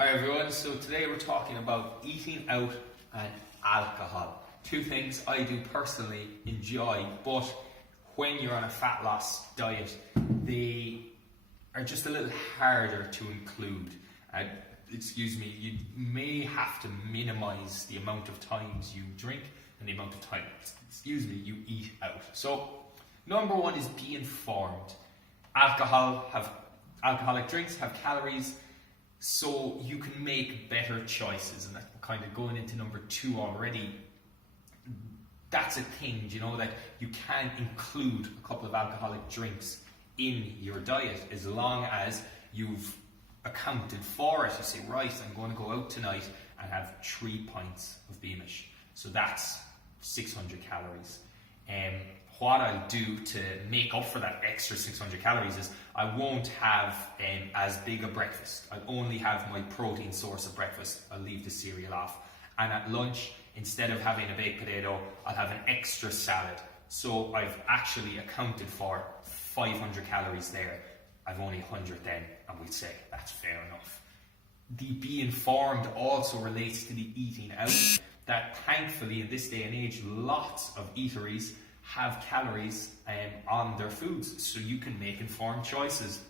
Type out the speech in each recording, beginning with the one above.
Hi everyone, so today we're talking about eating out and alcohol. Two things I do personally enjoy, but when you're on a fat loss diet, they are just a little harder to include. You may have to minimize the amount of times you drink and the amount of times, you eat out. So, number one is be informed. Alcoholic drinks have calories, so you can make better choices, and that's kind of going into number two already. That's a thing, that you can include a couple of alcoholic drinks in your diet as long as you've accounted for it. You say, right, I'm going to go out tonight and have 3 pints of Beamish. So that's 600 calories. What I'll do to make up for that extra 600 calories is I won't have as big a breakfast. I'll only have my protein source of breakfast. I'll leave the cereal off. And at lunch, instead of having a baked potato, I'll have an extra salad. So I've actually accounted for 500 calories there. I've only 100 then, and we'd say that's fair enough. The be informed also relates to the eating out. That thankfully in this day and age, lots of eateries have calories on their foods, so you can make informed choices.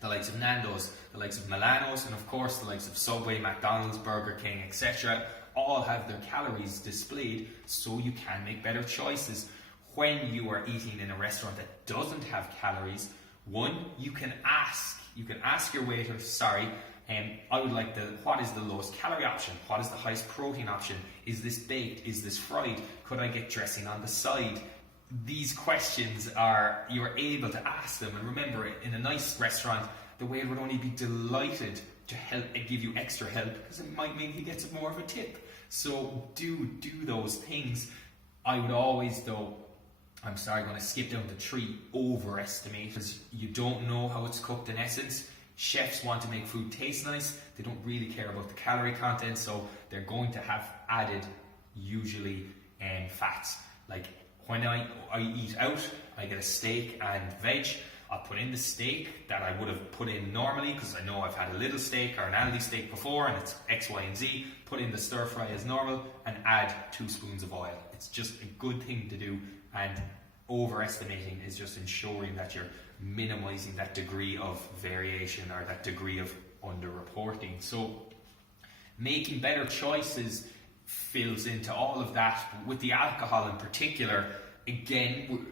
The likes of Nando's, the likes of Milano's, and of course the likes of Subway, McDonald's, Burger King, etc. all have their calories displayed, so you can make better choices. When you are eating in a restaurant that doesn't have calories, one, you can ask your waiter, I would like what is the lowest calorie option? What is the highest protein option? Is this baked? Is this fried? Could I get dressing on the side? These questions you're able to ask them, and remember, in a nice restaurant, the waiter would only be delighted to help and give you extra help because it might mean he gets more of a tip. So do those things. I would always, though, going to skip down to 3, overestimate, because you don't know how it's cooked in essence. Chefs want to make food taste nice. They don't really care about the calorie content, so they're going to have added, usually, fats. Like when I eat out, I get a steak and veg. I'll put in the steak that I would have put in normally because I know I've had a little steak or an Aldi steak before and it's X, Y, and Z. Put in the stir fry as normal and add 2 spoons of oil. It's just a good thing to do, and overestimating is just ensuring that you're minimizing that degree of variation or that degree of underreporting. So making better choices fills into all of that. With the alcohol in particular, again,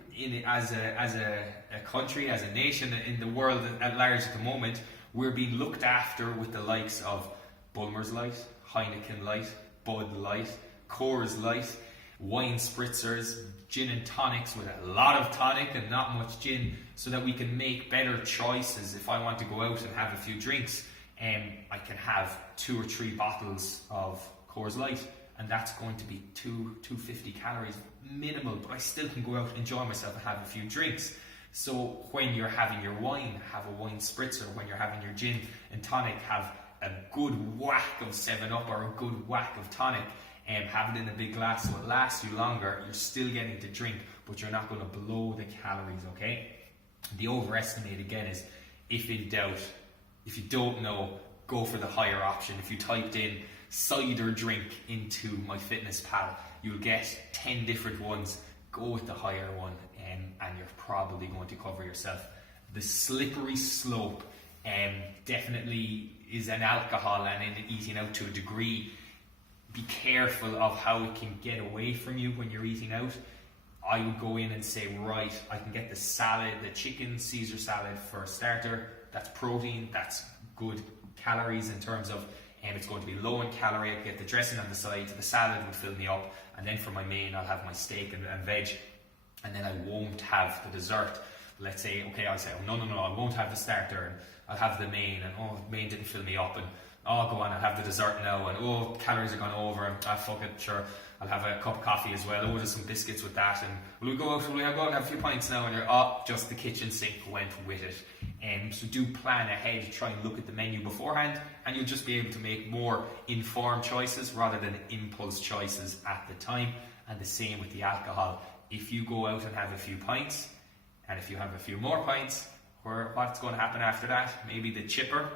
as a country, as a nation, in the world at large at the moment, we're being looked after with the likes of Bulmers Light, Heineken Light, Bud Light, Coors Light, wine spritzers, gin and tonics with a lot of tonic and not much gin, so that we can make better choices. If I want to go out and have a few drinks, I can have 2 or 3 bottles of Coors Light, and that's going to be 250 calories minimal, but I still can go out, enjoy myself, and have a few drinks. So when you're having your wine, have a wine spritzer. When you're having your gin and tonic, have a good whack of 7-Up or a good whack of tonic. Have it in a big glass so it lasts you longer. You're still getting to drink, but you're not going to blow the calories, okay? The overestimate, again, is if in doubt, if you don't know, go for the higher option. If you typed in cider drink into MyFitnessPal, you'll get 10 different ones. Go with the higher one, and you're probably going to cover yourself. The slippery slope definitely is an alcohol and in eating out to a degree. Be careful of how it can get away from you when you're eating out. I would go in and say, right, I can get the salad, the chicken Caesar salad for a starter. That's protein, that's good calories in terms of, it's going to be low in calorie. I can get the dressing on the side, the salad would fill me up, and then for my main, I'll have my steak and veg, and then I won't have the dessert. Let's say, I'll say, no, I won't have the starter, and I'll have the main, and the main didn't fill me up, and go on, I'll have the dessert now, and calories are gone over, and fuck it, sure, I'll have a cup of coffee as well, there's some biscuits with that, and will we go out and have a few pints now, and you're, just the kitchen sink went with it. So do plan ahead, try and look at the menu beforehand, and you'll just be able to make more informed choices rather than impulse choices at the time. And the same with the alcohol. If you go out and have a few pints, and if you have a few more pints, what's going to happen after that? Maybe the chipper.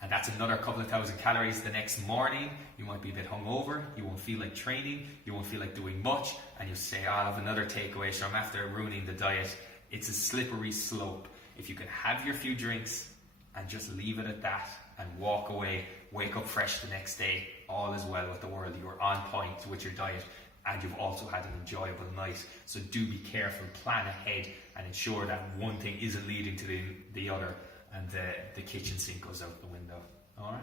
And that's another couple of thousand calories the next morning. You might be a bit hungover, you won't feel like training, you won't feel like doing much, and you say, oh, I'll have another takeaway, so I'm after ruining the diet. It's a slippery slope. If you can have your few drinks and just leave it at that and walk away, wake up fresh the next day, all is well with the world. You're on point with your diet and you've also had an enjoyable night. So do be careful, plan ahead and ensure that one thing isn't leading to the other and the kitchen sink goes out the window. Alright?